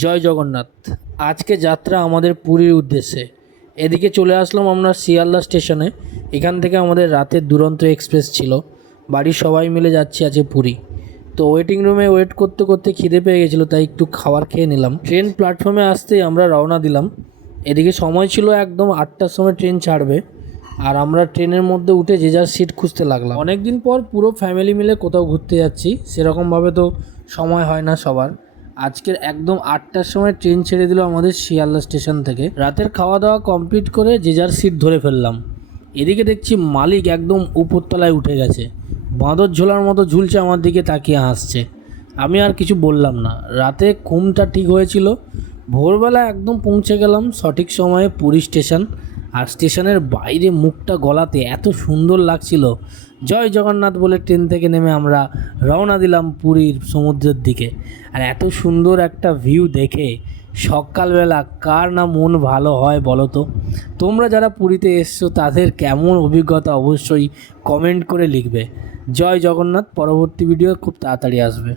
জয় জগন্নাথ। আজকে যাত্রা আমাদের পুরীর উদ্দেশ্যে। এদিকে চলে আসলাম আমরা শিয়ালদা স্টেশনে। এখান থেকে আমাদের রাতের দুরন্ত এক্সপ্রেস ছিল। বাড়ির সবাই মিলে যাচ্ছি আজকে পুরী। তো ওয়েটিং রুমে ওয়েট করতে করতে খিদে পেয়ে গেছিলো, তাই একটু খাবার খেয়ে নিলাম। ট্রেন প্ল্যাটফর্মে আসতেই আমরা রওনা দিলাম। এদিকে সময় ছিল একদম 8টার সময় ট্রেন ছাড়বে, আর আমরা ট্রেনের মধ্যে উঠে যে যার সিট খুঁজতে লাগলাম। অনেক দিন পর পুরো ফ্যামিলি মিলে কোথাও ঘুরতে যাচ্ছি, সেরকমভাবে তো সময় হয় না সবার। আজকের একদম 8টার সময় ট্রেন ছেড়ে দিল আমাদের শিয়ালদা স্টেশন থেকে। রাতের খাওয়া দাওয়া কমপ্লিট করে যে যার সিট ধরে ফেললাম। এদিকে দেখছি মালিক একদম উপরতলায় উঠে গেছে, বাঁদর ঝোলার মতো ঝুলছে, আমার দিকে তাকিয়ে হাসছে। আমি আর কিছু বললাম না। রাতে ঘুমটা ঠিক হয়েছিল। ভোরবেলা একদম পৌঁছে গেলাম সঠিক সময়ে পুরী স্টেশন। আর স্টেশনের বাইরে মুখটা গলাতে এত সুন্দর লাগছিল। জয় জগন্নাথ বলে ট্রেন থেকে নেমে আমরা রওনা দিলাম পুরীর সমুদ্রের দিকে। আর এত সুন্দর একটা ভিউ দেখে সকালবেলা কার না মন ভালো হয় বলো তো? তোমরা যারা পুরীতে এসছো তাদের কেমন অভিজ্ঞতা অবশ্যই কমেন্ট করে লিখবে। জয় জগন্নাথ। পরবর্তী ভিডিও খুব তাড়াতাড়ি আসবে।